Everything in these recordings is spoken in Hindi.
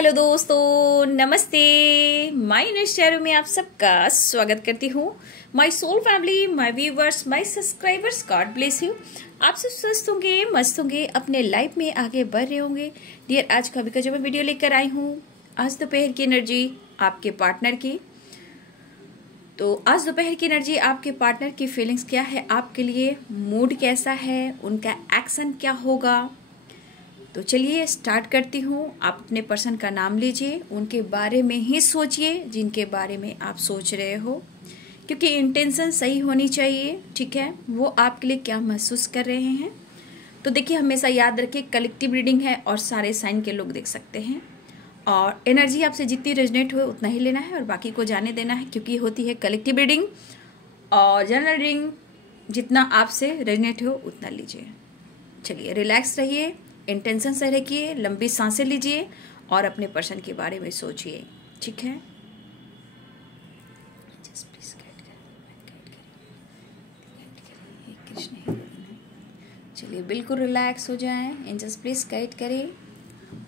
हेलो दोस्तों, नमस्ते। माय न्यूज़ चैनल में आप सबका स्वागत करती हूँ। My soul family, my viewers, my subscribers, God bless you. आप सब स्वस्थ होंगे, मस्त होंगे, अपने लाइफ में आगे बढ़ रहे होंगे। डियर, आज का भी जो मैं वीडियो लेकर आई हूँ, आज दोपहर की एनर्जी आपके पार्टनर की। तो आज दोपहर की एनर्जी आपके पार्टनर की फीलिंग्स क्या है आपके लिए, मूड कैसा है, उनका एक्शन क्या होगा। तो चलिए स्टार्ट करती हूँ। आप अपने पर्सन का नाम लीजिए, उनके बारे में ही सोचिए जिनके बारे में आप सोच रहे हो, क्योंकि इंटेंशन सही होनी चाहिए। ठीक है, वो आपके लिए क्या महसूस कर रहे हैं। तो देखिए, हमेशा याद रखिए कलेक्टिव रीडिंग है और सारे साइन के लोग देख सकते हैं, और एनर्जी आपसे जितनी रेजोनेट हो उतना ही लेना है और बाकी को जाने देना है, क्योंकि होती है कलेक्टिव रीडिंग। और जनरल रीडिंग जितना आपसे रेजोनेट हो उतना लीजिए। चलिए, रिलैक्स रहिए, इंटेंशन से रखिए, लंबी सांसें लीजिए और अपने पर्सन के बारे में सोचिए। ठीक है, चलिए बिल्कुल रिलैक्स हो जाएं। एंजल्स प्लीज गाइड करें,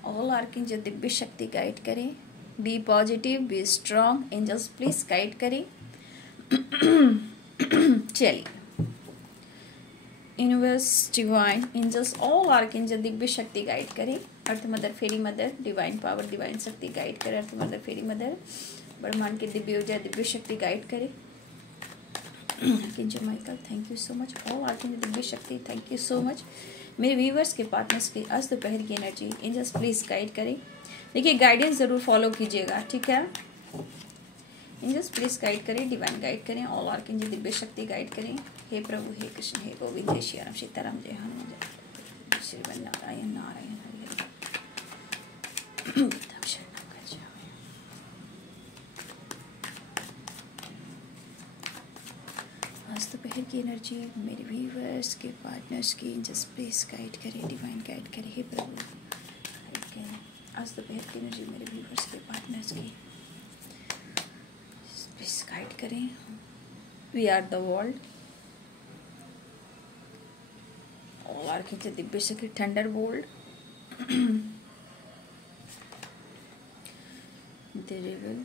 ऑल आर्कएंजल दिव्य शक्ति गाइड करें। Be positive, be strong, angels please guide करें। चलिए, universe, divine angels, all archangel दिव्य शक्ति गाइड करें। Earth mother, fairy mother, divine power, divine शक्ति गाइड करें। अर्थ मदर, फेरी मदर, ब्रह्मांड की दिव्य ऊर्जा, दिव्य शक्ति गाइड करें। Archangel Michael, thank you so much. All archangel दिव्य शक्ति, थैंक यू सो मच। मेरे व्यूवर्स के पार्टनर्स की आज दोपहर की एनर्जी एंजल्स प्लीज गाइड करें। देखिए, गाइडेंस जरूर फॉलो कीजिएगा। ठीक है, एंजल्स प्लीज गाइड करें, डिवाइन गाइड करें, ऑल आर्कएंजल दिव्य शक्ति गाइड करें। हे प्रभु, हे कृष्ण, हे गोविंद, हे श्री राम, सीताराम, जय हनुमान, जय श्री नारायण, नारायण हरि हरि। आज दोपहर की एनर्जी मेरे व्यूवर्स के पार्टनर्स की एंजल्स प्लीज गाइड करें, डिवाइन गाइड करें। हे प्रभु, गाइड करें। आज दोपहर की एनर्जी मेरे व्यूवर्स के पार्टनर्स की प्लीज गाइड करें। We are the world, all archangel दिव्य शक्ति, थंडर बोल्ट, द रिवर,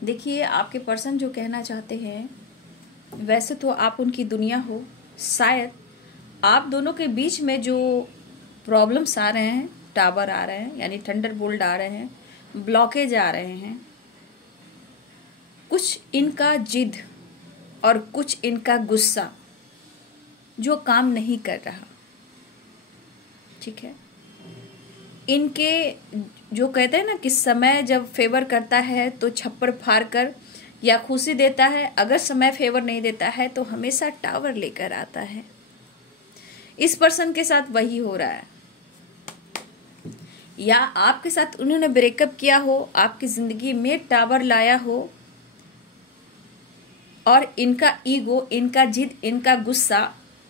देखिए, आपके पर्सन जो कहना चाहते हैं, वैसे तो आप उनकी दुनिया हो। शायद आप दोनों के बीच में जो प्रॉब्लम्स आ रहे हैं, टावर आ रहे हैं, यानी थंडर बोल्ट आ रहे हैं, ब्लॉकेज आ रहे हैं, कुछ इनका जिद और कुछ इनका गुस्सा जो काम नहीं कर रहा। ठीक है, इनके जो कहते हैं ना कि समय जब फेवर करता है तो छप्पर फाड़ कर या खुशी देता है, अगर समय फेवर नहीं देता है तो हमेशा टावर लेकर आता है। इस पर्सन के साथ वही हो रहा है, या आपके साथ उन्होंने ब्रेकअप किया हो, आपकी जिंदगी में टावर लाया हो, और इनका ईगो, इनका जिद, इनका गुस्सा,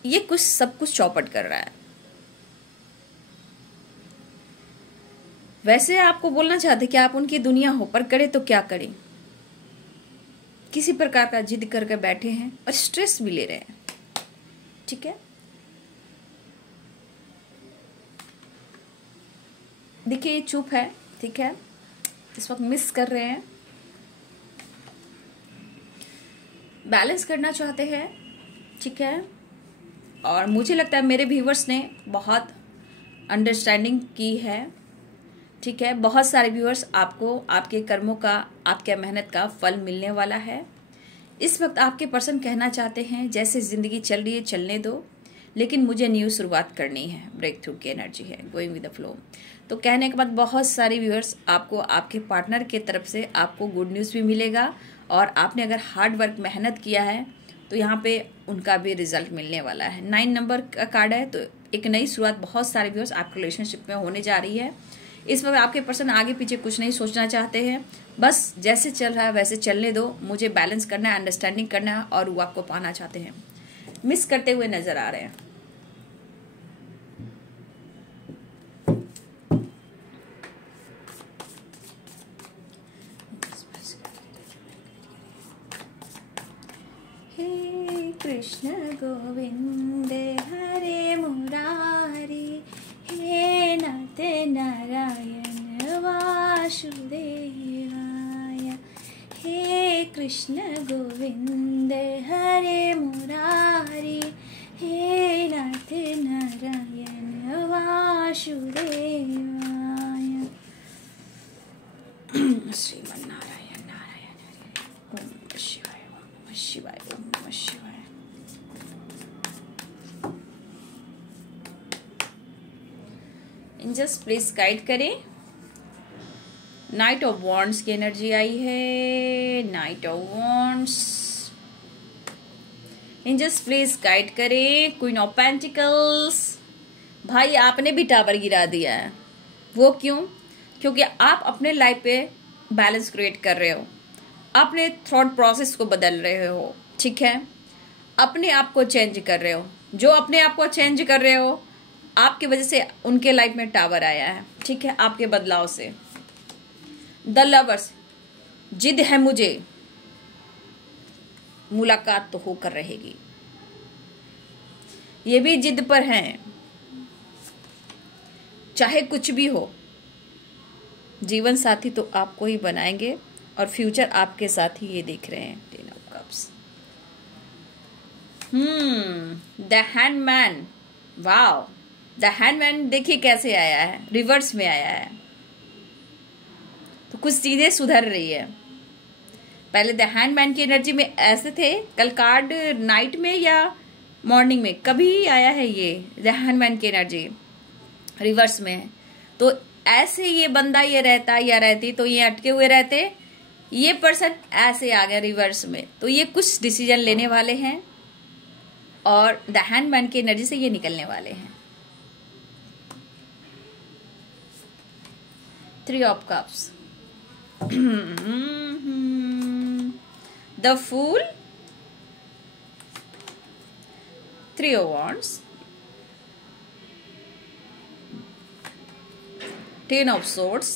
ये कुछ सब कुछ चौपट कर रहा है। वैसे आपको बोलना चाहते कि आप उनकी दुनिया हो, पर करें तो क्या करें। किसी प्रकार का जिद करके बैठे हैं और स्ट्रेस भी ले रहे हैं। ठीक है, देखिए ये चुप है। ठीक है, इस वक्त मिस कर रहे हैं, बैलेंस करना चाहते हैं। ठीक है, और मुझे लगता है मेरे व्यूवर्स ने बहुत अंडरस्टैंडिंग की है। ठीक है, बहुत सारे व्यूअर्स आपको आपके कर्मों का, आपके मेहनत का फल मिलने वाला है। इस वक्त आपके पर्सन कहना चाहते हैं, जैसे जिंदगी चल रही है चलने दो, लेकिन मुझे न्यू शुरुआत करनी है। ब्रेक थ्रू की एनर्जी है, गोइंग विद द फ्लो। तो कहने के बाद बहुत सारे व्यूअर्स आपको आपके पार्टनर के तरफ से आपको गुड न्यूज़ भी मिलेगा, और आपने अगर हार्ड वर्क मेहनत किया है तो यहाँ पे उनका भी रिजल्ट मिलने वाला है। 9 नंबर का कार्ड है, तो एक नई शुरुआत बहुत सारे व्यूअर्स आपके रिलेशनशिप में होने जा रही है। इस वक्त आपके पर्सन आगे पीछे कुछ नहीं सोचना चाहते हैं, बस जैसे चल रहा है वैसे चलने दो, मुझे बैलेंस करना है, अंडरस्टैंडिंग करना है, और वो आपको पाना चाहते हैं। मिस करते हुए नजर आ रहे हैं। कृष्ण गोविंद हरे मुरारी, हे नाथ नारायण वासुदेवाय। हे कृष्ण गोविंद हरे मुरारी, हे नाथ नारायण वासुदेवाय। श्रीमन्नारायण नारायण हरे। ओम नमः शिवाय, ओम नमः शिवाय, ओम नमः शिवाय। एंजल्स प्लीज गाइड करें। नाइट ऑफ वॉन्ड्स की एनर्जी आई है। Knight of wands, angels please guide करें। क्वीन ऑफ पेंटिकल्स, भाई आपने भी टावर गिरा दिया है। वो क्यों? क्योंकि आप अपने लाइफ पे बैलेंस क्रिएट कर रहे हो, अपने थॉट प्रोसेस को बदल रहे हो, ठीक है, अपने आप को चेंज कर रहे हो। जो अपने आप को चेंज कर रहे हो, आपकी वजह से उनके लाइफ में टावर आया है, ठीक है, आपके बदलाव से। द लवर्स, जिद है मुझे, मुलाकात तो होकर रहेगी। ये भी जिद पर हैं, चाहे कुछ भी हो, जीवन साथी तो आपको ही बनाएंगे और फ्यूचर आपके साथ ही ये देख रहे हैं। Ten of cups, the handman, wow, the handman देखिए कैसे आया है, रिवर्स में आया है। तो कुछ चीजें सुधर रही है। पहले द हैंडमैन की एनर्जी में ऐसे थे, कल कार्ड नाइट में या मॉर्निंग में कभी आया है ये द हैंडमैन की एनर्जी रिवर्स में है। तो ऐसे ये बंदा ये रहता या रहती तो ये अटके हुए रहते, ये पर्सन ऐसे आ गया रिवर्स में। तो ये कुछ डिसीजन लेने वाले हैं और द हैंडमैन की एनर्जी से ये निकलने वाले हैं। Three of cups, the fool, three of wands, ten of swords,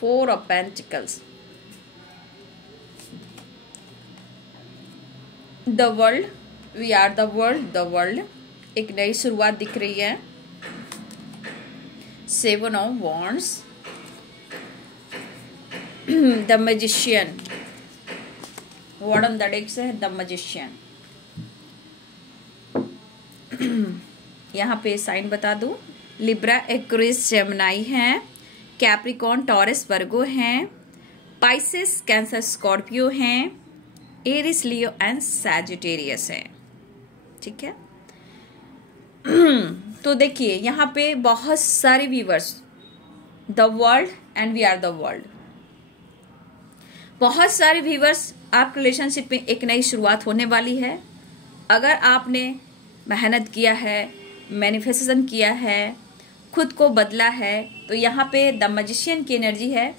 four of pentacles, the world, we are the world, the world, एक नई शुरुआत दिख रही है। Seven of wands, the magician, word on the deck से है द मैजिशियन। यहाँ पे साइन बता दूं, लिब्रा, एक्वेरियस, जेमिनी हैं, कैप्रिकॉर्न, टॉरस, वर्गो हैं, पाइसेस, कैंसर, स्कॉर्पियो हैं, एरिस, लियो एंड सैजिटेरियस हैं, ठीक है। तो देखिए यहाँ पे बहुत सारे viewers, the world and we are the world, बहुत सारे व्यूवर्स, आपके रिलेशनशिप में एक नई शुरुआत होने वाली है। अगर आपने मेहनत किया है, मैनिफेस्टेशन किया है, खुद को बदला है, तो यहाँ पे द मैजिशियन की एनर्जी है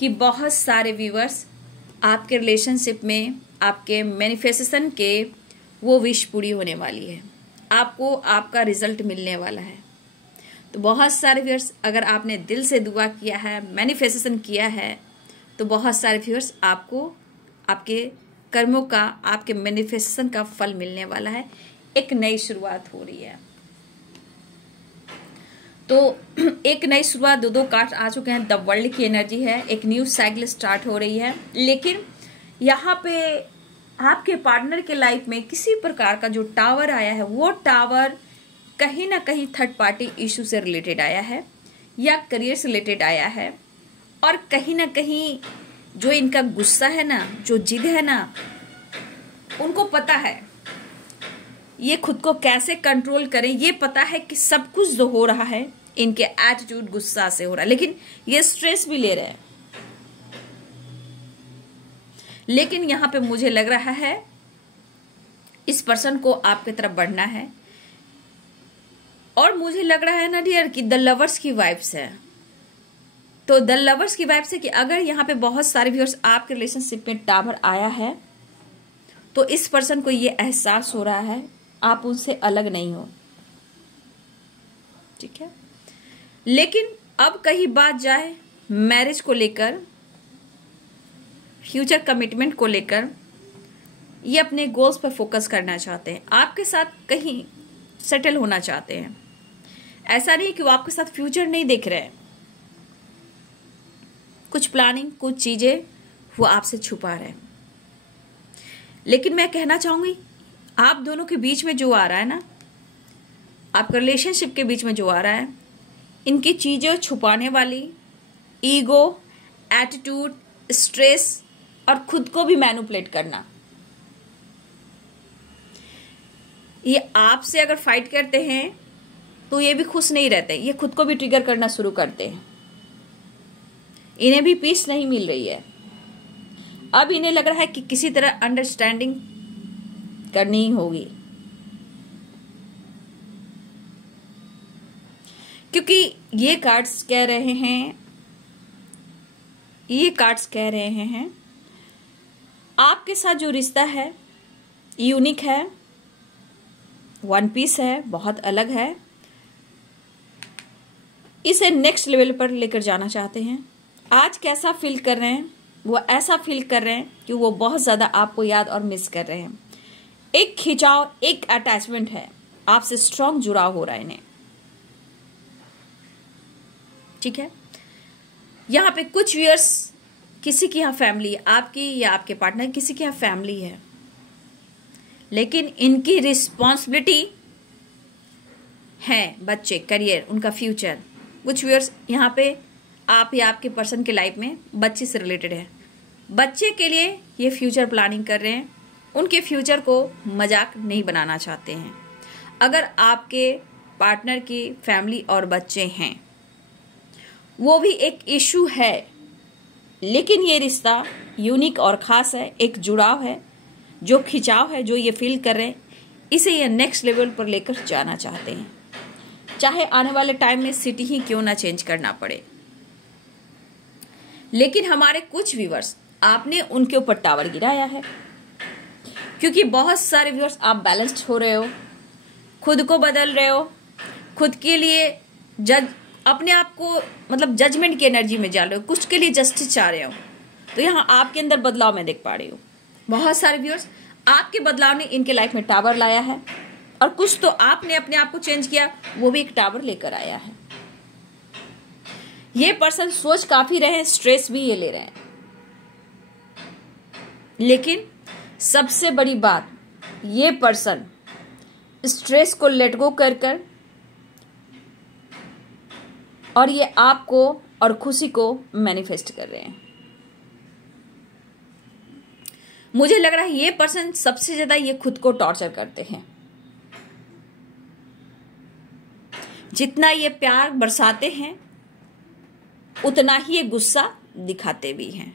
कि बहुत सारे व्यूवर्स आपके रिलेशनशिप में आपके मैनिफेस्टेशन के वो विश पूरी होने वाली है, आपको आपका रिजल्ट मिलने वाला है। तो बहुत सारे व्यूअर्स, अगर आपने दिल से दुआ किया है, मैनिफेस्टेशन किया है, तो बहुत सारे व्यूअर्स आपको आपके कर्मों का, आपके मैनिफेस्टेशन का फल मिलने वाला है। एक नई शुरुआत हो रही है। तो एक नई शुरुआत, दो कार्ड आ चुके हैं, द वर्ल्ड की एनर्जी है, एक न्यू साइकिल स्टार्ट हो रही है। लेकिन यहाँ पे आपके पार्टनर के लाइफ में किसी प्रकार का जो टावर आया है, वो टावर कहीं ना कहीं थर्ड पार्टी इशू से रिलेटेड आया है या करियर से रिलेटेड आया है। और कहीं ना कहीं जो इनका गुस्सा है ना, जो जिद है ना, उनको पता है ये खुद को कैसे कंट्रोल करें। ये पता है कि सब कुछ जो हो रहा है इनके एटीट्यूड, गुस्सा से हो रहा है, लेकिन ये स्ट्रेस भी ले रहे हैं। लेकिन यहाँ पे मुझे लग रहा है इस पर्सन को आपकी तरफ बढ़ना है। और मुझे लग रहा है ना डियर कि द लवर्स की वाइब्स है। तो द लवर्स की वाइब्स है कि अगर यहाँ पे बहुत सारे व्यूअर्स आपके रिलेशनशिप में टावर आया है, तो इस पर्सन को ये एहसास हो रहा है आप उनसे अलग नहीं हो, ठीक है। लेकिन अब कहीं बात जाए मैरिज को लेकर, फ्यूचर कमिटमेंट को लेकर ये अपने गोल्स पर फोकस करना चाहते हैं, आपके साथ कहीं सेटल होना चाहते हैं। ऐसा नहीं कि वो आपके साथ फ्यूचर नहीं देख रहे हैं, कुछ प्लानिंग, कुछ चीजें वो आपसे छुपा रहे हैं। लेकिन मैं कहना चाहूंगी, आप दोनों के बीच में जो आ रहा है ना, आपका रिलेशनशिप के बीच में जो आ रहा है, इनकी चीजें छुपाने वाली ईगो, एटीट्यूड, स्ट्रेस और खुद को भी मैनिपुलेट करना, ये आपसे अगर फाइट करते हैं तो ये भी खुश नहीं रहते, ये खुद को भी ट्रिगर करना शुरू करते हैं। इन्हें भी पीस नहीं मिल रही है। अब इन्हें लग रहा है कि किसी तरह अंडरस्टैंडिंग करनी ही होगी, क्योंकि ये कार्ड्स कह रहे हैं आपके साथ जो रिश्ता है यूनिक है, वन पीस है, बहुत अलग है। इसे नेक्स्ट लेवल पर लेकर जाना चाहते हैं। आज कैसा फील कर रहे हैं, वो ऐसा फील कर रहे हैं कि वो बहुत ज्यादा आपको याद और मिस कर रहे हैं। एक खिंचाव, एक अटैचमेंट है, आपसे स्ट्रॉन्ग जुड़ाव हो रहा है इन्हें। ठीक है, यहाँ पे कुछ व्यूअर्स, किसी की यहाँ फैमिली, आपकी या आपके पार्टनर किसी की यहाँ फैमिली है, लेकिन इनकी रिस्पॉन्सिबिलिटी है बच्चे, करियर, उनका फ्यूचर। कुछ व्यूअर्स यहाँ पे आप या आपके पर्सन के लाइफ में बच्चे से रिलेटेड है, बच्चे के लिए ये फ्यूचर प्लानिंग कर रहे हैं, उनके फ्यूचर को मजाक नहीं बनाना चाहते हैं। अगर आपके पार्टनर की फैमिली और बच्चे हैं, वो भी एक इशू है, लेकिन ये रिश्ता यूनिक और ख़ास है, एक जुड़ाव है, जो खिंचाव है, जो ये फील कर रहे हैं, इसे ये नेक्स्ट लेवल पर लेकर जाना चाहते हैं, चाहे आने वाले टाइम में सिटी ही क्यों ना चेंज करना पड़े। लेकिन हमारे कुछ व्यूअर्स, आपने उनके ऊपर टावर गिराया है, क्योंकि बहुत सारे व्यूअर्स आप बैलेंस्ड हो रहे हो, खुद को बदल रहे हो, खुद के लिए अपने आप को मतलब जजमेंट की एनर्जी में जा रहे हो, कुछ के लिए जस्टिस चाह रहे हो। तो यहाँ आपके अंदर बदलाव मैं देख पा रही हूँ। बहुत सारे व्यूअर्स, आपके बदलाव ने इनके लाइफ में टावर लाया है, और कुछ तो आपने अपने आप को चेंज किया, वो भी एक टावर लेकर आया है। ये पर्सन सोच काफी रहे हैं, स्ट्रेस भी ये ले रहे हैं, लेकिन सबसे बड़ी बात, ये पर्सन स्ट्रेस को लेट गो कर और ये आपको और खुशी को मैनिफेस्ट कर रहे हैं। मुझे लग रहा है ये पर्सन सबसे ज्यादा ये खुद को टॉर्चर करते हैं। जितना ये प्यार बरसाते हैं, उतना ही ये गुस्सा दिखाते भी हैं,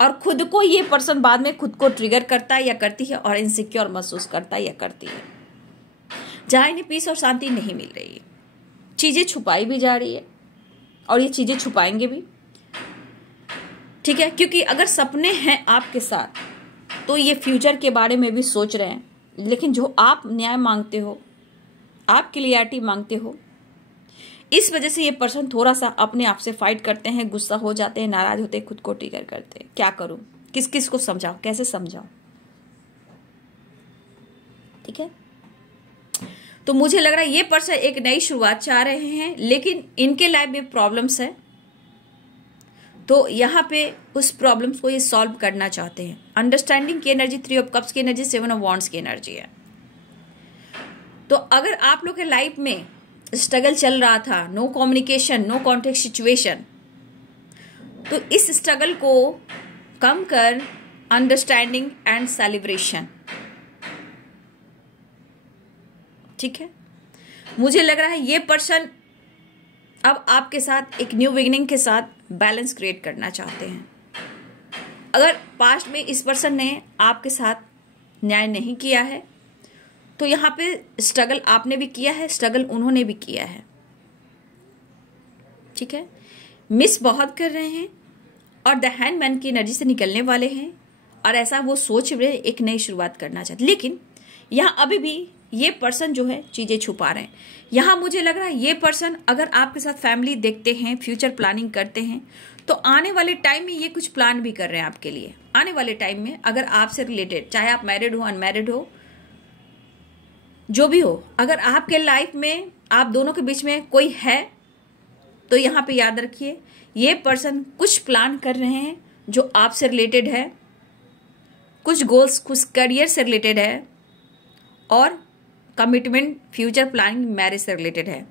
और खुद को ये पर्सन बाद में खुद को ट्रिगर करता है या करती है, और इनसिक्योर महसूस करता है या करती है, जहां इन्हें पीस और शांति नहीं मिल रही है। चीजें छुपाई भी जा रही है, और ये चीजें छुपाएंगे भी। ठीक है, क्योंकि अगर सपने हैं आपके साथ, तो ये फ्यूचर के बारे में भी सोच रहे हैं, लेकिन जो आप न्याय मांगते हो, आप क्लियरिटी मांगते हो, इस वजह से ये पर्सन थोड़ा सा अपने आप से फाइट करते हैं, गुस्सा हो जाते हैं, नाराज होते हैं, खुद को ट्रिगर करते हैं। क्या करूं, किस किस को समझाऊं, कैसे समझाऊं? ठीक है, तो मुझे लग रहा है ये पर्सन एक नई शुरुआत चाह रहे हैं, लेकिन इनके लाइफ में प्रॉब्लम्स है, तो यहाँ पे उस प्रॉब्लम्स को ये सॉल्व करना चाहते हैं। अंडरस्टैंडिंग की एनर्जी, 3 ऑफ कप्स की एनर्जी, 7 ऑफ वॉन्ड्स की एनर्जी है। तो अगर आप लोग के लाइफ में स्ट्रगल चल रहा था, no communication, no contact situation, तो इस स्ट्रगल को कम कर अंडरस्टैंडिंग एंड सेलिब्रेशन। ठीक है, मुझे लग रहा है ये पर्सन अब आपके साथ एक न्यू बिगिनिंग के साथ बैलेंस क्रिएट करना चाहते हैं। अगर पास्ट में इस पर्सन ने आपके साथ न्याय नहीं किया है, तो यहाँ पे स्ट्रगल आपने भी किया है, स्ट्रगल उन्होंने भी किया है। ठीक है, मिस बहुत कर रहे हैं, और द हैंडमैन की एनर्जी से निकलने वाले हैं, और ऐसा वो सोच रहे एक नई शुरुआत करना चाहते। लेकिन यहाँ अभी भी ये पर्सन जो है चीजें छुपा रहे हैं, यहाँ मुझे लग रहा है ये पर्सन अगर आपके साथ फैमिली देखते हैं, फ्यूचर प्लानिंग करते हैं, तो आने वाले टाइम में ये कुछ प्लान भी कर रहे हैं आपके लिए। आने वाले टाइम में अगर आपसे रिलेटेड, चाहे आप मैरिड हो, अनमैरिड हो, जो भी हो, अगर आपके लाइफ में आप दोनों के बीच में कोई है, तो यहाँ पे याद रखिए ये पर्सन कुछ प्लान कर रहे हैं जो आपसे रिलेटेड है, कुछ गोल्स, कुछ करियर से रिलेटेड है, और कमिटमेंट, फ्यूचर प्लानिंग, मैरिज से रिलेटेड है।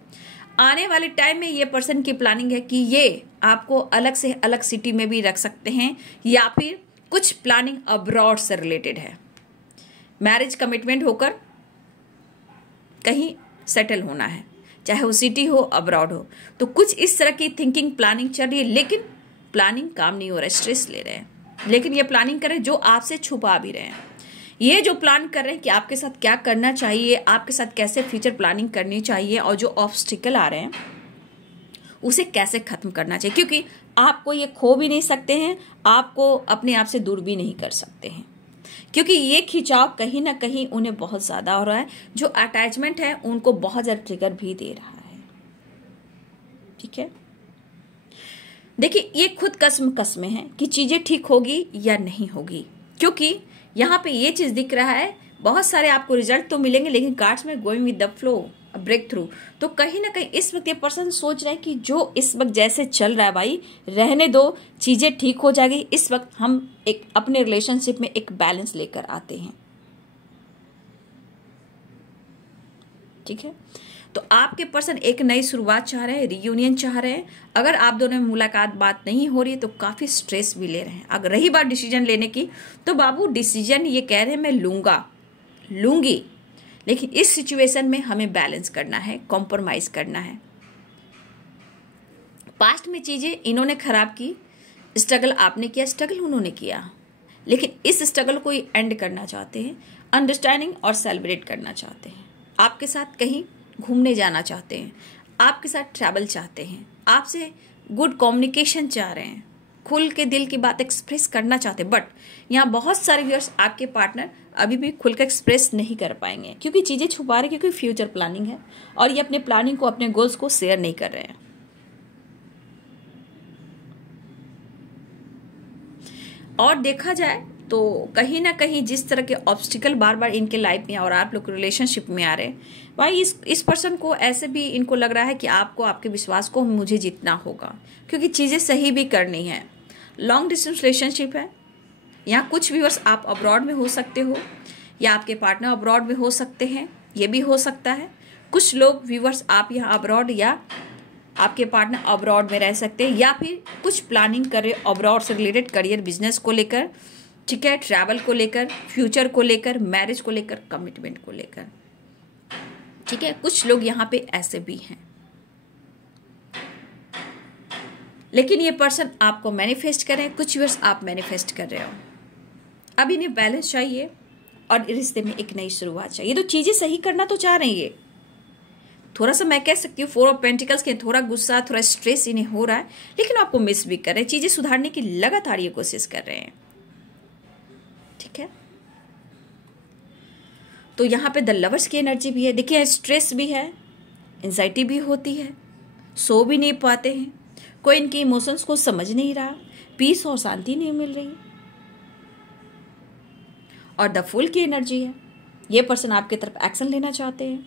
आने वाले टाइम में ये पर्सन की प्लानिंग है कि ये आपको अलग से अलग सिटी में भी रख सकते हैं, या फिर कुछ प्लानिंग अब्रॉड से रिलेटेड है। मैरिज कमिटमेंट होकर कहीं सेटल होना है, चाहे वो सिटी हो, अब्रॉड हो, तो कुछ इस तरह की थिंकिंग, प्लानिंग चल रही है। लेकिन प्लानिंग काम नहीं हो रहा है, स्ट्रेस ले रहे हैं। लेकिन ये प्लानिंग करें जो आपसे छुपा भी रहे हैं। ये जो प्लान कर रहे हैं कि आपके साथ क्या करना चाहिए, आपके साथ कैसे फ्यूचर प्लानिंग करनी चाहिए, और जो ऑब्स्टिकल आ रहे हैं उसे कैसे खत्म करना चाहिए, क्योंकि आपको ये खो भी नहीं सकते हैं, आपको अपने आप से दूर भी नहीं कर सकते हैं, क्योंकि ये खिंचाव कहीं ना कहीं उन्हें बहुत ज्यादा हो रहा है। जो अटैचमेंट है उनको बहुत ज्यादा ट्रिगर भी दे रहा है। ठीक है, देखिए ये खुद कसम है कि चीजें ठीक होगी या नहीं होगी, क्योंकि यहाँ पे ये चीज दिख रहा है, बहुत सारे आपको रिजल्ट तो मिलेंगे, लेकिन कार्ड्स में going with the flow, breakthrough. तो कहीं ना कहीं इस वक्त ये पर्सन सोच रहे हैं कि जो इस वक्त जैसे चल रहा है भाई, रहने दो, चीजें ठीक हो जाएगी। इस वक्त हम एक अपने रिलेशनशिप में एक बैलेंस लेकर आते हैं। ठीक है, तो आपके पर्सन एक नई शुरुआत चाह रहे हैं, रियूनियन चाह रहे हैं। अगर आप दोनों में मुलाकात, बात नहीं हो रही है, तो काफी स्ट्रेस भी ले रहे हैं। अगर रही बात डिसीजन लेने की, तो बाबू डिसीजन ये कह रहे हैं मैं लूंगी, लेकिन इस सिचुएशन में हमें बैलेंस करना है, कॉम्प्रोमाइज करना है। पास्ट में चीजें इन्होंने खराब की, स्ट्रगल आपने किया, स्ट्रगल उन्होंने किया, लेकिन इस स्ट्रगल को एंड करना चाहते हैं, अंडरस्टैंडिंग और सेलिब्रेट करना चाहते हैं। आपके साथ कहीं घूमने जाना चाहते हैं, आपके साथ ट्रैवल चाहते हैं, आपसे गुड कम्युनिकेशन चाह रहे हैं, खुल के दिल की बात एक्सप्रेस करना चाहते हैं। बट यहाँ बहुत सारे व्यूअर्स, आपके पार्टनर अभी भी खुलकर एक्सप्रेस नहीं कर पाएंगे, क्योंकि चीजें छुपा रहे, क्योंकि फ्यूचर प्लानिंग है, और ये अपने प्लानिंग को, अपने गोल्स को शेयर नहीं कर रहे हैं। और देखा जाए तो कहीं ना कहीं जिस तरह के ऑब्स्टिकल बार बार इनके लाइफ में और आप लोग रिलेशनशिप में आ रहे हैं, भाई इस पर्सन को ऐसे भी इनको लग रहा है कि आपको, आपके विश्वास को मुझे जीतना होगा, क्योंकि चीजें सही भी करनी है। लॉन्ग डिस्टेंस रिलेशनशिप है। यहाँ कुछ व्यूअर्स आप अब्रॉड में हो सकते हो, या आपके पार्टनर अब्रॉड में हो सकते हैं, ये भी हो सकता है। कुछ लोग व्यूअर्स आप यहाँ अब्रॉड, या आपके पार्टनर अब्रॉड में रह सकते हैं, या फिर कुछ प्लानिंग कर रहे अब्रॉड से रिलेटेड, करियर, बिजनेस को लेकर, ठीक है, ट्रैवल को लेकर, फ्यूचर को लेकर, मैरिज को लेकर, कमिटमेंट को लेकर। ठीक है, कुछ लोग यहाँ पे ऐसे भी हैं। लेकिन ये पर्सन आपको मैनिफेस्ट कर रहे हैं, कुछ वर्ष आप मैनिफेस्ट कर रहे हो। अब इन्हें बैलेंस चाहिए और रिश्ते में एक नई शुरुआत चाहिए। तो चीजें सही करना तो चाह रहे हैं ये। थोड़ा सा मैं कह सकती हूँ 4 ऑफ पेंटिकल्स के, थोड़ा गुस्सा, थोड़ा स्ट्रेस इन्हें हो रहा है, लेकिन आपको मिस भी कर रहे हैं। चीजें सुधारने की लगातार ये कोशिश कर रहे हैं। ठीक है, तो यहाँ पे द लवर्स की एनर्जी भी है। देखिए स्ट्रेस भी है, एंजाइटी भी होती है, सो भी नहीं पाते हैं, कोई इनके इमोशंस को समझ नहीं रहा, पीस और शांति नहीं मिल रही। और द फूल की एनर्जी है। ये पर्सन आपकी तरफ एक्शन लेना चाहते हैं,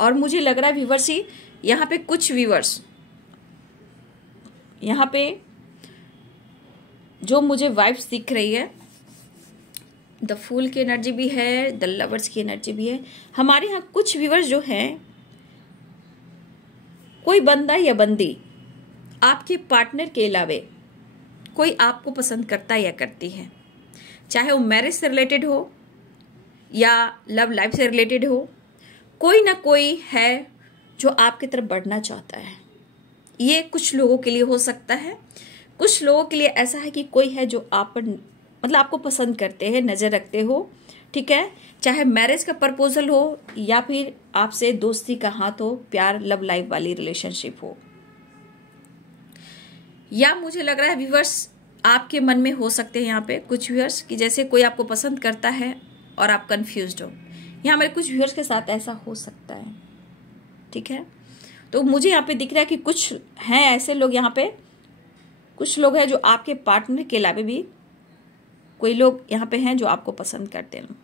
और मुझे लग रहा है व्यूवर्स ही यहाँ पे कुछ व्यूवर्स, यहाँ पे जो मुझे वाइब्स दिख रही है, द फूल की एनर्जी भी है, द लवर्स की एनर्जी भी है। हमारे यहाँ कुछ व्यूवर्स जो हैं, कोई बंदा या बंदी आपके पार्टनर के अलावे कोई आपको पसंद करता या करती है, चाहे वो मैरिज से रिलेटेड हो या लव लाइफ से रिलेटेड हो, कोई ना कोई है जो आपकी तरफ बढ़ना चाहता है। ये कुछ लोगों के लिए हो सकता है, कुछ लोगों के लिए ऐसा है कि कोई है जो आप पर, मतलब आपको पसंद करते हैं, नजर रखते हो। ठीक है, चाहे मैरिज का प्रपोजल हो या फिर आपसे दोस्ती का हाथ हो, प्यार, लव लाइफ वाली रिलेशनशिप हो। या मुझे लग रहा है व्यूअर्स आपके मन में हो सकते हैं यहाँ पे कुछ व्यूअर्स कि जैसे कोई आपको पसंद करता है और आप कंफ्यूज्ड हो यहाँ हमारे कुछ व्यूअर्स के साथ ऐसा हो सकता है, ठीक है। तो मुझे यहाँ पे दिख रहा है कि कुछ हैं ऐसे लोग, यहाँ पे कुछ लोग हैं जो आपके पार्टनर के अलावा भी कोई लोग यहाँ पे हैं जो आपको पसंद करते हैं।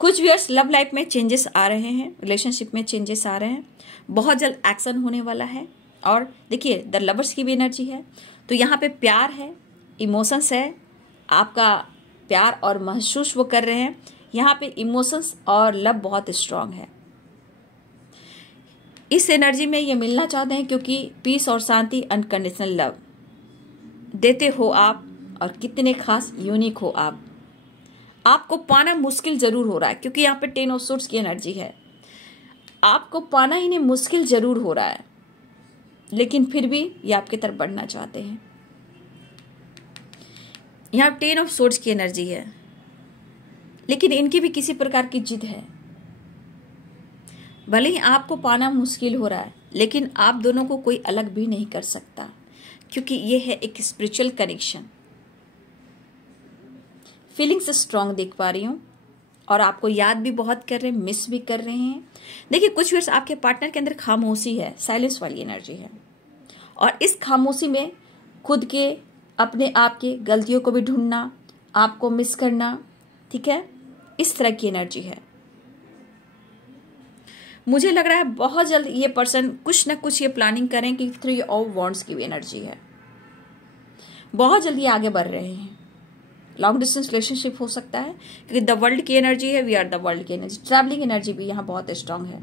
कुछ व्यूअर्स लव लाइफ में चेंजेस आ रहे हैं, रिलेशनशिप में चेंजेस आ रहे हैं, बहुत जल्द एक्शन होने वाला है। और देखिए द लवर्स की भी एनर्जी है, तो यहाँ पे प्यार है, इमोशंस है, आपका प्यार और महसूस वो कर रहे हैं। यहाँ पे इमोशंस और लव बहुत स्ट्रांग है। इस एनर्जी में ये मिलना चाहते हैं क्योंकि पीस और शांति, अनकंडीशनल लव देते हो आप, और कितने खास यूनिक हो आप। आपको पाना मुश्किल जरूर हो रहा है क्योंकि यहाँ पे 10 ऑफ सोर्ड्स की एनर्जी है। आपको पाना इन्हें मुश्किल जरूर हो रहा है, लेकिन फिर भी ये आपकी तरफ बढ़ना चाहते हैं। यहाँ 10 ऑफ सोर्ड्स की एनर्जी है, लेकिन इनकी भी किसी प्रकार की जिद है। भले ही आपको पाना मुश्किल हो रहा है, लेकिन आप दोनों को कोई अलग भी नहीं कर सकता, क्योंकि ये है एक स्पिरिचुअल कनेक्शन। फीलिंग्स स्ट्रांग देख पा रही हूँ, और आपको याद भी बहुत कर रहे हैं, मिस भी कर रहे हैं। देखिए कुछ व्यूअर्स आपके पार्टनर के अंदर खामोशी है, साइलेंस वाली एनर्जी है, और इस खामोशी में खुद के, अपने आप के गलतियों को भी ढूंढना, आपको मिस करना, ठीक है, इस तरह की एनर्जी है। मुझे लग रहा है बहुत जल्द ये पर्सन कुछ ना कुछ ये प्लानिंग करें कि 3 ऑफ वॉन्ड्स की भी एनर्जी है। बहुत जल्दी आगे बढ़ रहे हैं। लॉन्ग डिस्टेंस रिलेशनशिप हो सकता है क्योंकि द वर्ल्ड की एनर्जी है, वी आर द वर्ल्ड की एनर्जी। ट्रैवलिंग एनर्जी भी यहाँ बहुत स्ट्रांग है,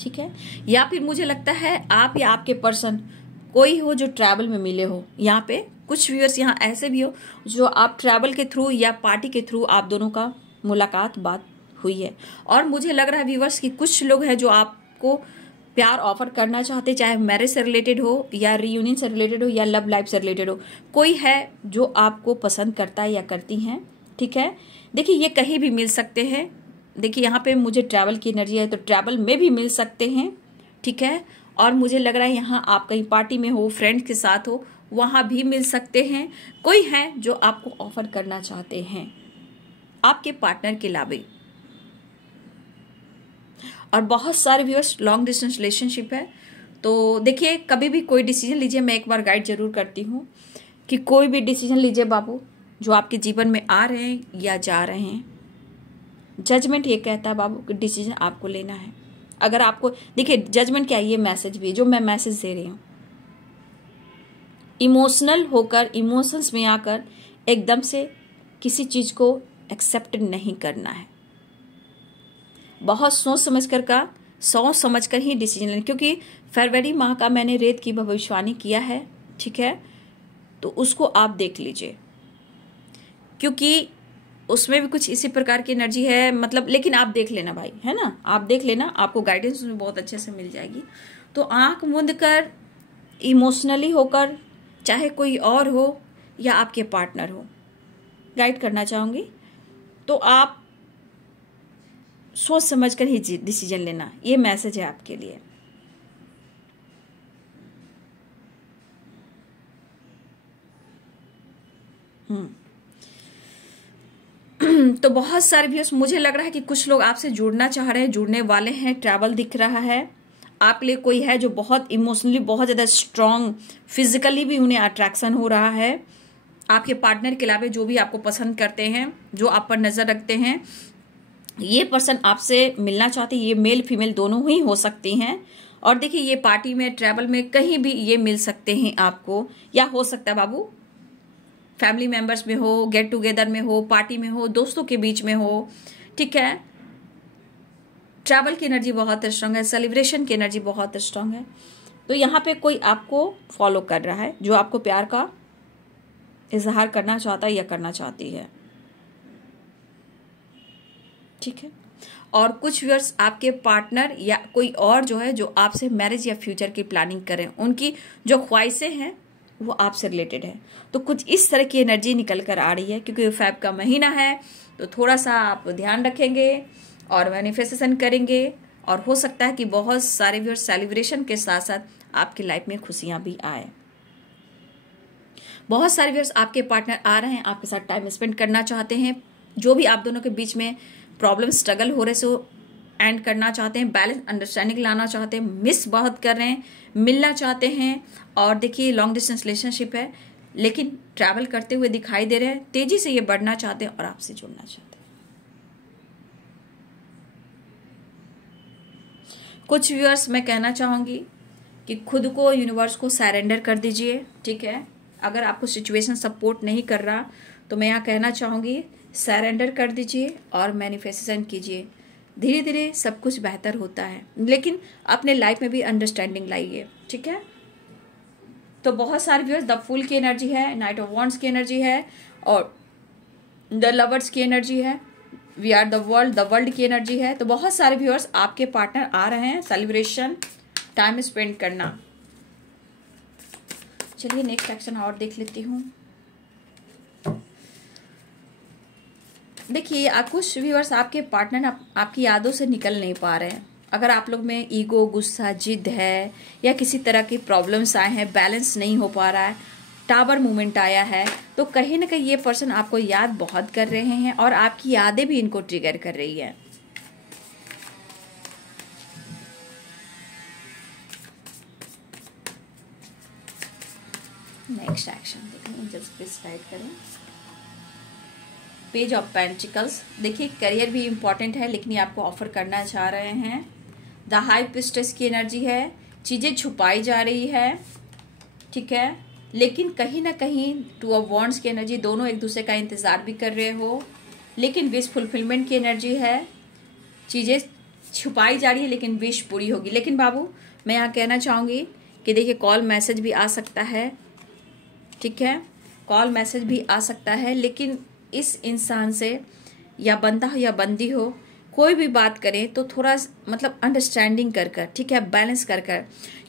ठीक है। या फिर मुझे लगता है आप या आपके पर्सन कोई हो जो ट्रैवल में मिले हो। यहाँ पे कुछ व्यूअर्स यहाँ ऐसे भी हो जो आप ट्रैवल के थ्रू या पार्टी के थ्रू आप दोनों का मुलाकात बात हुई है। और मुझे लग रहा है व्यूअर्स कि कुछ लोग हैं जो आपको प्यार ऑफर करना चाहते, चाहे मैरिज से रिलेटेड हो या रियूनियन से रिलेटेड हो या लव लाइफ से रिलेटेड हो। कोई है जो आपको पसंद करता है या करती हैं, ठीक है। देखिए ये कहीं भी मिल सकते हैं। देखिए यहाँ पे मुझे ट्रैवल की एनर्जी है, तो ट्रैवल में भी मिल सकते हैं, ठीक है। और मुझे लग रहा है यहाँ आप कहीं पार्टी में हो, फ्रेंड्स के साथ हो, वहाँ भी मिल सकते हैं। कोई है जो आपको ऑफर करना चाहते हैं आपके पार्टनर के अलावा। और बहुत सारे व्यूअर्स लॉन्ग डिस्टेंस रिलेशनशिप है। तो देखिए कभी भी कोई डिसीजन लीजिए, मैं एक बार गाइड जरूर करती हूँ कि कोई भी डिसीजन लीजिए बाबू, जो आपके जीवन में आ रहे हैं या जा रहे हैं, जजमेंट ये कहता है बाबू कि डिसीजन आपको लेना है। अगर आपको देखिए जजमेंट क्या है, ये मैसेज भी जो मैं मैसेज दे रही हूँ, इमोशनल होकर, इमोशंस में आकर एकदम से किसी चीज को एक्सेप्ट नहीं करना है। बहुत सोच समझ कर ही डिसीजन लेना, क्योंकि फरवरी माह का मैंने रेत की भविष्यवाणी किया है, ठीक है। तो उसको आप देख लीजिए, क्योंकि उसमें भी कुछ इसी प्रकार की एनर्जी है, मतलब। लेकिन आप देख लेना भाई, है ना, आप देख लेना, आपको गाइडेंस उसमें बहुत अच्छे से मिल जाएगी। तो आंख मूंद कर, इमोशनली होकर, चाहे कोई और हो या आपके पार्टनर हो, गाइड करना चाहूंगी। तो आप सोच समझ कर ही डिसीजन लेना, ये मैसेज है आपके लिए। तो बहुत सारे व्यूअर्स, मुझे लग रहा है कि कुछ लोग आपसे जुड़ना चाह रहे हैं, जुड़ने वाले हैं। ट्रैवल दिख रहा है आप लिए, कोई है जो बहुत इमोशनली बहुत ज्यादा स्ट्रांग, फिजिकली भी उन्हें अट्रैक्शन हो रहा है आपके पार्टनर के अलावा। जो भी आपको पसंद करते हैं, जो आप पर नजर रखते हैं, ये पर्सन आपसे मिलना चाहते हैं। ये मेल फीमेल दोनों ही हो सकती हैं। और देखिए ये पार्टी में, ट्रैवल में, कहीं भी ये मिल सकते हैं आपको, या हो सकता है बाबू फैमिली मेंबर्स में हो, गेट टुगेदर में हो, पार्टी में हो, दोस्तों के बीच में हो, ठीक है। ट्रैवल की एनर्जी बहुत स्ट्रांग है, सेलिब्रेशन की एनर्जी बहुत स्ट्रांग है। तो यहाँ पे कोई आपको फॉलो कर रहा है, जो आपको प्यार का इजहार करना चाहता है या करना चाहती है, ठीक है। और कुछ व्यूअर्स आपके पार्टनर या कोई और जो है, जो आपसे मैरिज या फ्यूचर की प्लानिंग करें, उनकी जो ख्वाहिशें हैं वो आपसे रिलेटेड है। तो कुछ इस तरह की एनर्जी निकल कर आ रही है, क्योंकि फेब का महीना है, तो थोड़ा सा आप ध्यान रखेंगे और मैनिफेस्टेशन करेंगे। और हो सकता है कि बहुत सारे व्यूअर्स सेलिब्रेशन के साथ साथ आपकी लाइफ में खुशियां भी आए। बहुत सारे व्यूअर्स आपके पार्टनर आ रहे हैं, आपके साथ टाइम स्पेंड करना चाहते हैं, जो भी आप दोनों के बीच में प्रॉब्लम स्ट्रगल हो रहे सो एंड करना चाहते हैं, बैलेंस अंडरस्टैंडिंग लाना चाहते हैं, मिस बहुत कर रहे हैं, मिलना चाहते हैं। और देखिए लॉन्ग डिस्टेंस रिलेशनशिप है लेकिन ट्रैवल करते हुए दिखाई दे रहे हैं, तेजी से ये बढ़ना चाहते हैं और आपसे जुड़ना चाहते हैं। कुछ व्यूअर्स मैं कहना चाहूंगी कि खुद को यूनिवर्स को सरेंडर कर दीजिए, ठीक है। अगर आपको सिचुएशन सपोर्ट नहीं कर रहा तो मैं यहाँ कहना चाहूंगी सरेंडर कर दीजिए और मैनिफेस्टेशन कीजिए। धीरे धीरे सब कुछ बेहतर होता है, लेकिन अपने लाइफ में भी अंडरस्टैंडिंग लाइए, ठीक है। तो बहुत सारे व्यूअर्स द फूल की एनर्जी है, नाइट ऑफ वॉन्ड्स की एनर्जी है और द लवर्स की एनर्जी है, वी आर द वर्ल्ड की एनर्जी है। तो बहुत सारे व्यूअर्स आपके पार्टनर आ रहे हैं सेलिब्रेशन टाइम स्पेंड करना। चलिए नेक्स्ट एक्शन और देख लेती हूँ। देखिए कुछ व्यूअर्स आपके पार्टनर आपकी यादों से निकल नहीं पा रहे हैं। अगर आप लोग में ईगो, गुस्सा, जिद है या किसी तरह की प्रॉब्लम्स आए हैं, बैलेंस नहीं हो पा रहा है, टावर मूवमेंट आया है, तो कहीं ना कहीं ये पर्सन आपको याद बहुत कर रहे हैं और आपकी यादें भी इनको ट्रिगर कर रही है। नेक्स्ट एक्शन देखिए, जस्ट प्लीज गाइड करें। पेज ऑफ पेंटिकल्स, देखिए करियर भी इंपॉर्टेंट है लेकिन ये आपको ऑफर करना चाह रहे हैं। द हाई प्रिस्टेस की एनर्जी है, चीजें छुपाई जा रही है, ठीक है, लेकिन कहीं ना कहीं टू ऑफ वॉन्ड्स की एनर्जी, दोनों एक दूसरे का इंतजार भी कर रहे हो, लेकिन विश फुलफिलमेंट की एनर्जी है। चीजें छुपाई जा रही है लेकिन विश पूरी होगी। लेकिन बाबू मैं यहाँ कहना चाहूंगी कि देखिए कॉल मैसेज भी आ सकता है, ठीक है, कॉल मैसेज भी आ सकता है, लेकिन इस इंसान से या बंदा हो या बंदी हो, कोई भी बात करे तो थोड़ा मतलब अंडरस्टैंडिंग कर कर, ठीक है, बैलेंस कर कर,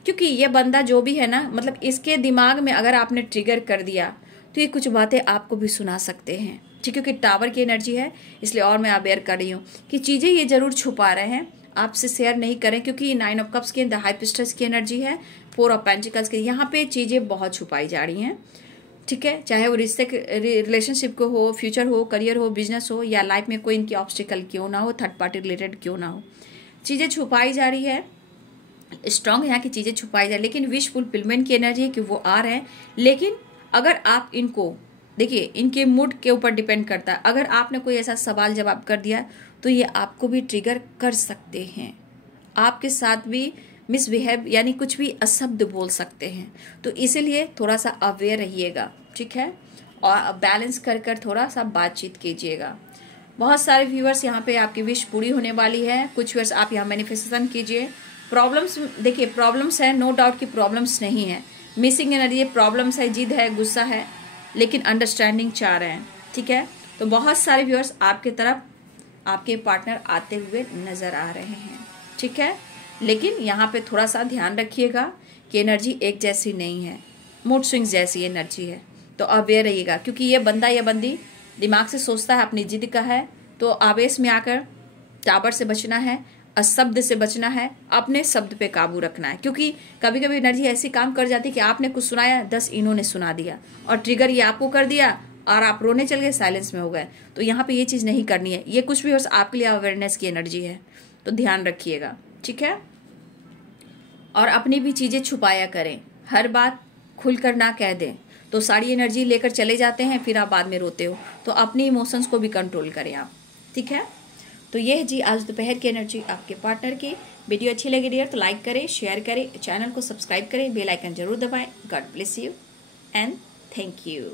क्योंकि ये बंदा जो भी है ना, मतलब इसके दिमाग में अगर आपने ट्रिगर कर दिया तो ये कुछ बातें आपको भी सुना सकते हैं, ठीक है, क्योंकि टावर की एनर्जी है, इसलिए और मैं अवेयर कर रही हूँ कि चीजें ये जरूर छुपा रहे हैं, आपसे शेयर नहीं करें, क्योंकि 9 ऑफ कप्स की द हाई प्रिस्टेस की एनर्जी है, 4 ऑफ पेंटिकल्स की, यहाँ पे चीजें बहुत छुपाई जा रही हैं, ठीक है, चाहे वो रिश्ते रिलेशनशिप को हो, फ्यूचर हो, करियर हो, बिजनेस हो, या लाइफ में कोई इनकी ऑब्स्टिकल क्यों ना हो, थर्ड पार्टी रिलेटेड क्यों ना हो, चीजें छुपाई जा रही है। स्ट्रांग यहाँ की चीजें छुपाई जा रही है, लेकिन विश फुलफिलमेंट की एनर्जी है कि वो आ रहे हैं। लेकिन अगर आप इनको देखिए, इनके मूड के ऊपर डिपेंड करता है, अगर आपने कोई ऐसा सवाल जवाब कर दिया तो ये आपको भी ट्रिगर कर सकते हैं, आपके साथ भी मिसबिहेव यानी कुछ भी अशब्द बोल सकते हैं, तो इसीलिए थोड़ा सा अवेयर रहिएगा, ठीक है, और बैलेंस कर कर थोड़ा सा बातचीत कीजिएगा। बहुत सारे व्यूअर्स यहाँ पे आपकी विश पूरी होने वाली है, कुछ व्यूअर्स आप यहाँ मैनिफेस्टेशन कीजिए। प्रॉब्लम्स देखिए, प्रॉब्लम्स है, नो डाउट की प्रॉब्लम्स नहीं है, मिसिंग एनर्जी, प्रॉब्लम्स है, जिद है, गुस्सा है, लेकिन अंडरस्टैंडिंग चाह रहे हैं, ठीक है। तो बहुत सारे व्यूअर्स आपके तरफ आपके पार्टनर आते हुए नजर आ रहे हैं, ठीक है, लेकिन यहाँ पे थोड़ा सा ध्यान रखिएगा कि एनर्जी एक जैसी नहीं है, मूड स्विंग्स जैसी एनर्जी है, तो अवेयर रहिएगा, क्योंकि ये बंदा या बंदी दिमाग से सोचता है, अपनी जिद का है, तो आवेश में आकर टावर से बचना है, अशब्द से बचना है, अपने शब्द पे काबू रखना है, क्योंकि कभी कभी एनर्जी ऐसी काम कर जाती है कि आपने कुछ सुनाया, 10 इन्होंने सुना दिया और ट्रिगर ये आपको कर दिया और आप रोने चल गए, साइलेंस में हो गए। तो यहाँ पे ये चीज नहीं करनी है, ये कुछ भी और आपके लिए अवेयरनेस की एनर्जी है, तो ध्यान रखिएगा, ठीक है। और अपनी भी चीजें छुपाया करें, हर बात खुलकर ना कह दें, तो सारी एनर्जी लेकर चले जाते हैं, फिर आप बाद में रोते हो, तो अपने इमोशंस को भी कंट्रोल करें आप, ठीक है। तो ये है जी आज दोपहर की एनर्जी आपके पार्टनर की। वीडियो अच्छी लगी डियर तो लाइक करें, शेयर करें, चैनल को सब्सक्राइब करें, बेल आइकन जरूर दबाएं। God bless you and thank you.